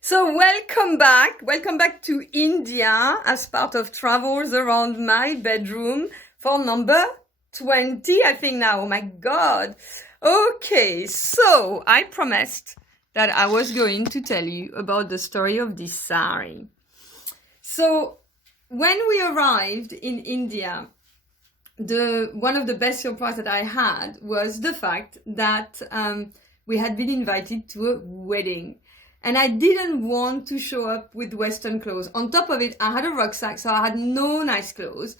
So welcome back to India as part of travels around my bedroom for number 20, I think now. Oh my God. Okay, so I promised that I was going to tell you about the story of this sari. So when we arrived in India, one of the best surprises that I had was the fact that we had been invited to a wedding. And I didn't want to show up with Western clothes. On top of it, I had a rucksack, so I had no nice clothes.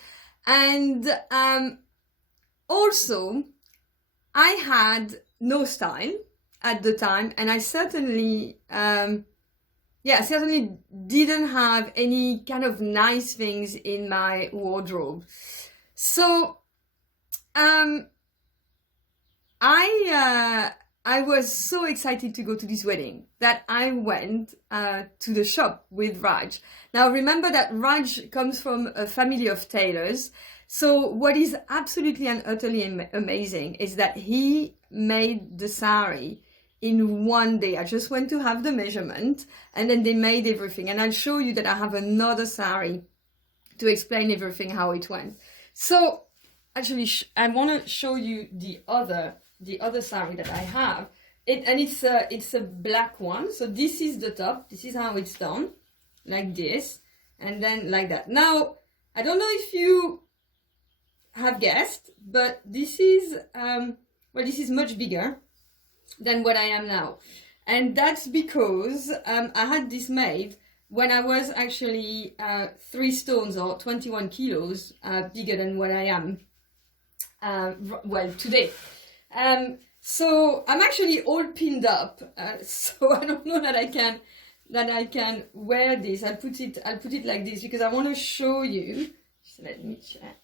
And also, I had no style at the time, and I certainly didn't have any kind of nice things in my wardrobe. So, I was so excited to go to this wedding that I went to the shop with Raj. Now remember that Raj comes from a family of tailors. So what is absolutely and utterly amazing is that he made the sari in one day. I just went to have the measurement and then they made everything. And I'll show you that I have another sari to explain everything, how it went. So actually, I want to show you the other sari that I have. It's a black one. So this is the top. This is how it's done, like this, and then like that. Now, I don't know if you have guessed, but this is this is much bigger than what I am now, and that's because I had this made when I was actually 3 stones or 21 kilos bigger than what I am today. So I'm actually all pinned up. So I don't know that I can wear this. I'll put it like this because I want to show you. Just let me check.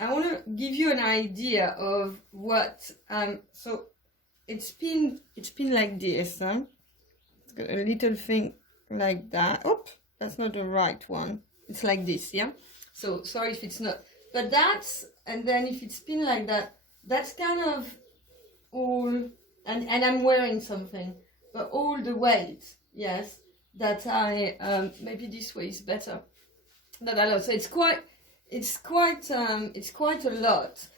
I want to give you an idea of what. So it's pinned like this. Huh? It's got a little thing like that. Oh, that's not the right one. It's like this, yeah. So sorry if it's not. But that's, and then if it's pinned like that, that's kind of all, and I'm wearing something, but all the weight, yes, that I maybe this way is better. That I love. So it's quite a lot.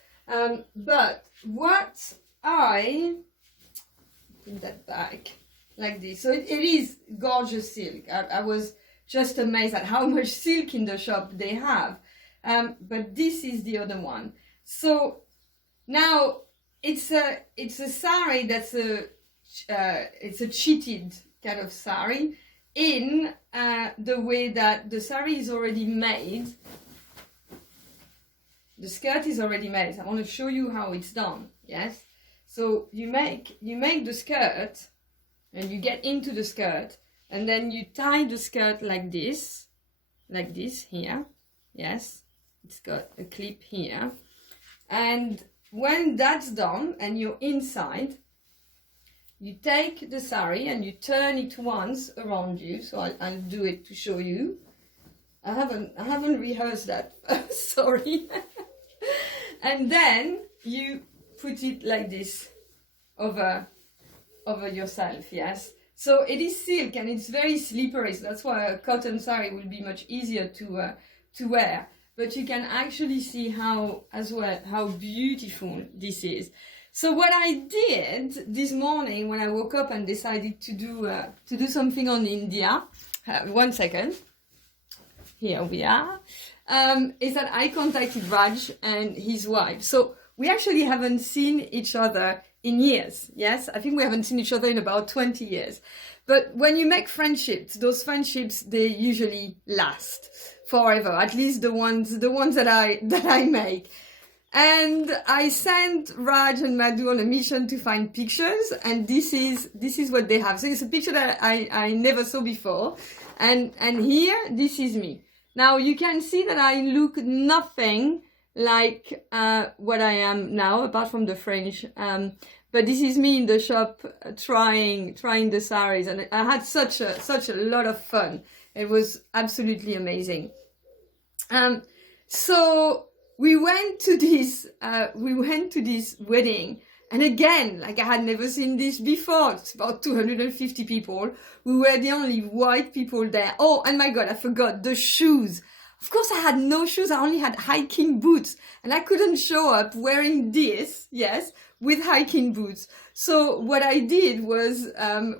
But what I put that back like this. So it is gorgeous silk. I was just amazed at how much silk in the shop they have. But this is the other one. So now it's a sari that's it's a cheated kind of sari in the way that the sari is already made. The skirt is already made. I want to show you how it's done. Yes. So you make the skirt, and you get into the skirt, and then you tie the skirt like this here. Yes. It's got a clip here. And when that's done and you're inside, you take the sari and you turn it once around you. So I'll do it to show you. I haven't rehearsed that. Sorry. And then you put it like this over yourself. Yes. So it is silk and it's very slippery. So that's why a cotton sari will be much easier to wear. But you can actually see how beautiful this is. So what I did this morning when I woke up and decided to do something on India, 1 second, here we are, is that I contacted Raj and his wife. So we actually haven't seen each other in years. Yes, I think we haven't seen each other in about 20 years. But when you make friendships, those friendships, they usually last forever, at least the ones that I make. And I sent Raj and Madhu on a mission to find pictures, and this is what they have. So it's a picture that I never saw before, and here this is me. Now you can see that I look nothing like what I am now, apart from the French. But this is me in the shop trying the saris, and I had such a lot of fun. It was absolutely amazing. So we went to this wedding And again, like I had never seen this before. It's about 250 people. We were the only white people there. Oh, and my God, I forgot the shoes. Of course, I had no shoes. I only had hiking boots. And I couldn't show up wearing this, yes, with hiking boots. So what I did was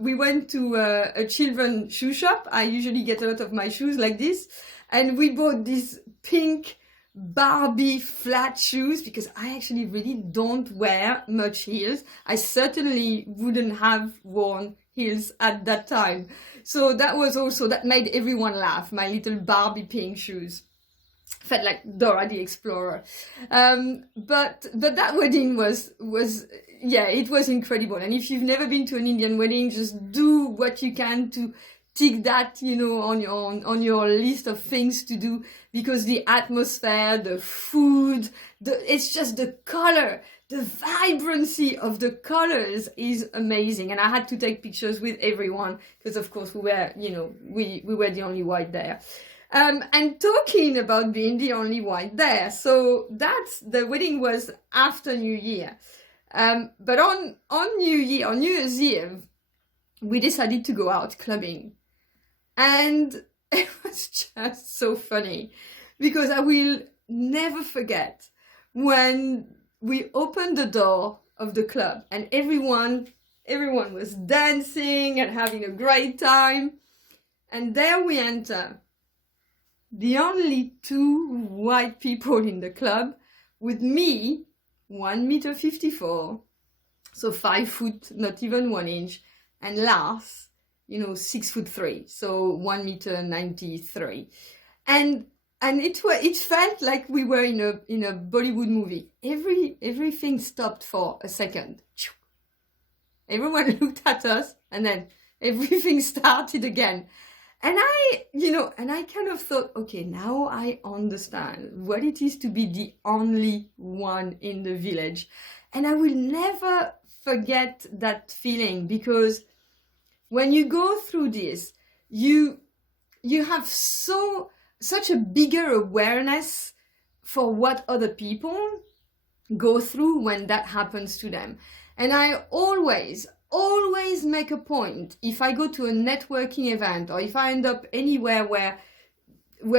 we went to a children's shoe shop. I usually get a lot of my shoes like this. And we bought these pink Barbie flat shoes because I actually really don't wear much heels. I certainly wouldn't have worn heels at that time. So that made everyone laugh, my little Barbie pink shoes. Felt like Dora the Explorer. But that wedding was yeah, it was incredible. And if you've never been to an Indian wedding, just do what you can to tick that, on your list of things to do, because the atmosphere, the food, it's just the color, the vibrancy of the colors is amazing. And I had to take pictures with everyone because of course we were the only white there. And talking about being the only white there, so the wedding was after New Year. But on New Year's Eve, we decided to go out clubbing. And it was just so funny because I will never forget when we opened the door of the club and everyone was dancing and having a great time. And there we enter, the only two white people in the club, with me, 1.54 meters, so 5 foot, not even 1 inch, and Lars, 6'3", so 1.93 meters. And it felt like we were in a Bollywood movie. Everything stopped for a second. Everyone looked at us, and then everything started again. And I kind of thought, okay, now I understand what it is to be the only one in the village. And I will never forget that feeling, because when you go through this, you have such a bigger awareness for what other people go through when that happens to them. And I always make a point, if I go to a networking event or if I end up anywhere where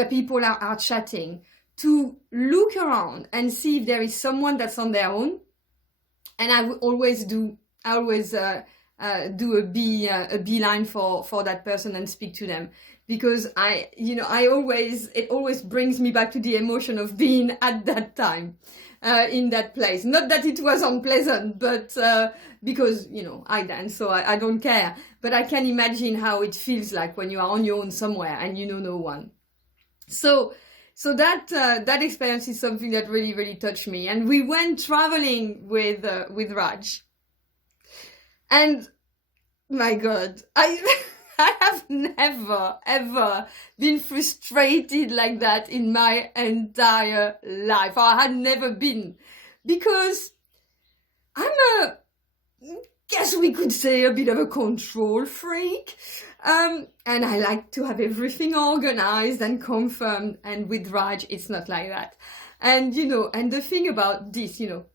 people are chatting, to look around and see if there is someone that's on their own. And I always do a beeline for that person and speak to them, because it always brings me back to the emotion of being at that time in that place. Not that it was unpleasant, but because I dance, so I don't care, but I can imagine how it feels like when you are on your own somewhere and you know no one. So that experience is something that really, really touched me. And we went traveling with Raj. And my God, I have never, ever been frustrated like that in my entire life. I had never been, because I'm guess we could say a bit of a control freak. And I like to have everything organized and confirmed. And with Raj, it's not like that. And, and the thing about this, the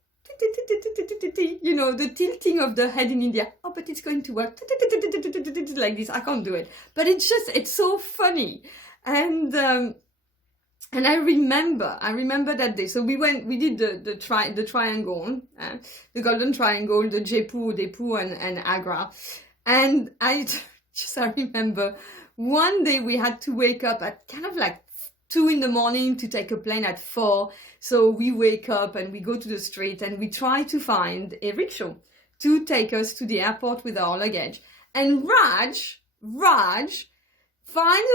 tilting of the head in India. Oh, but it's going to work like this. I can't do it. But it's so funny. And I remember that day. So we did the triangle, the golden triangle, the Jaipur, Depu and Agra. And I remember one day we had to wake up at kind of like 2 a.m. to take a plane at 4. So we wake up and we go to the street and we try to find a rickshaw to take us to the airport with our luggage. And Raj finds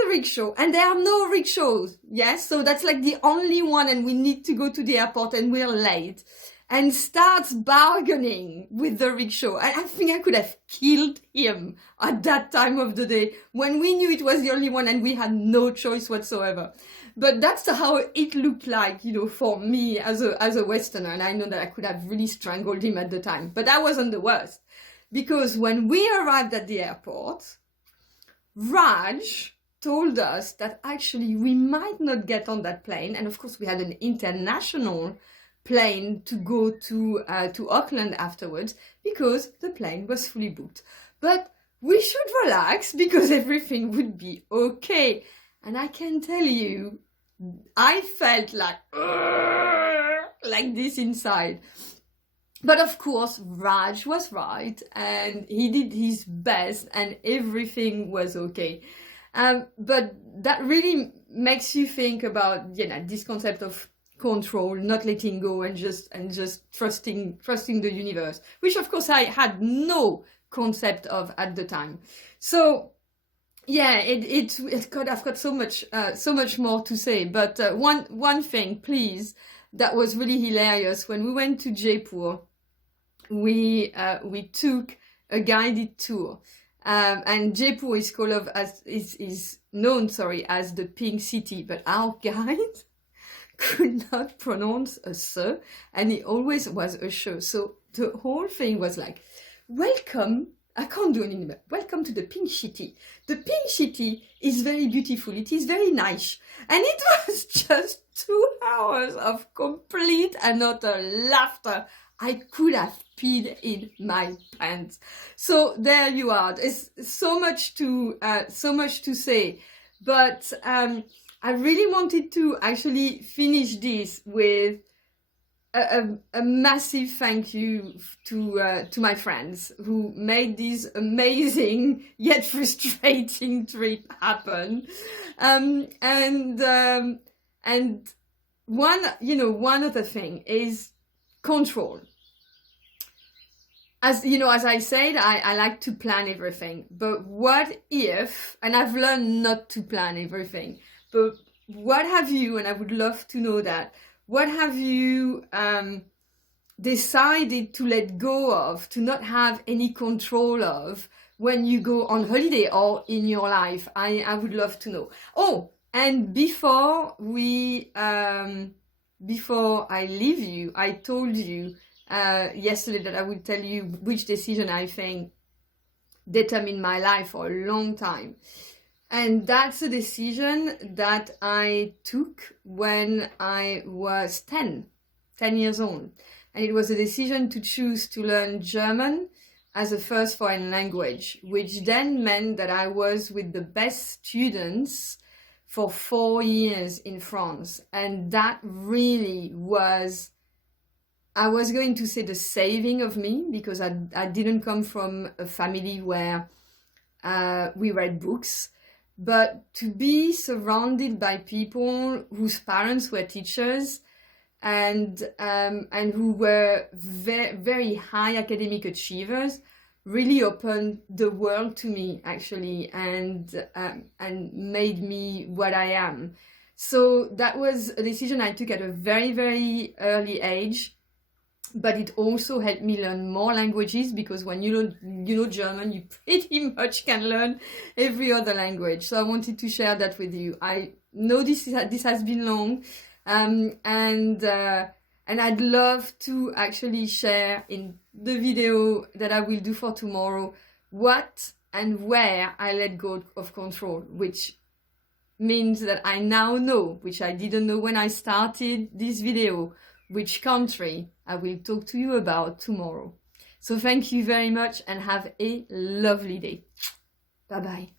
a rickshaw, and there are no rickshaws. Yes, so that's like the only one, and we need to go to the airport and we're late. And starts bargaining with the rickshaw. And I think I could have killed him at that time of the day when we knew it was the only one and we had no choice whatsoever. But that's how it looked like, for me as a Westerner. And I know that I could have really strangled him at the time. But that wasn't the worst. Because when we arrived at the airport, Raj told us that actually we might not get on that plane. And of course we had an international plane to go to Auckland afterwards because the plane was fully booked. But we should relax because everything would be okay. And I can tell you, I felt like this inside. But of course, Raj was right, and he did his best, and everything was okay. But that really makes you think about, this concept of control, not letting go, and just trusting the universe, which of course I had no concept of at the time. So yeah, I've got so much more to say. But one thing, please, that was really hilarious when we went to Jaipur. We took a guided tour, and Jaipur is is known as the Pink City, but our guide could not pronounce a s, and it always was a sh. So the whole thing was like, welcome. I can't do anything but welcome to the Pink City. The Pink City is very beautiful. It is very nice. And it was just 2 hours of complete and utter laughter. I could have peed in my pants. So there you are. There's so much to say, but I really wanted to actually finish this with a massive thank you to my friends who made this amazing yet frustrating trip happen. And one other thing is control. As I said, I like to plan everything, but what if, and I've learned not to plan everything, but what have you, and I would love to know that, what have you decided to let go of, to not have any control of when you go on holiday or in your life? I would love to know. Oh, and before I leave you, I told you yesterday that I would tell you which decision I think determined my life for a long time. And that's a decision that I took when I was 10 years old. And it was a decision to choose to learn German as a first foreign language, which then meant that I was with the best students for 4 years in France. And that really was, I was going to say, the saving of me, because I didn't come from a family where we read books. But to be surrounded by people whose parents were teachers and who were very, very high academic achievers really opened the world to me, actually, and made me what I am. So that was a decision I took at a very, very early age. But it also helped me learn more languages, because when you know German, you pretty much can learn every other language. So I wanted to share that with you. I know this has been long, and I'd love to actually share in the video that I will do for tomorrow what and where I let go of control, which means that I now know, which I didn't know when I started this video, which country I will talk to you about tomorrow. So thank you very much and have a lovely day. Bye-bye.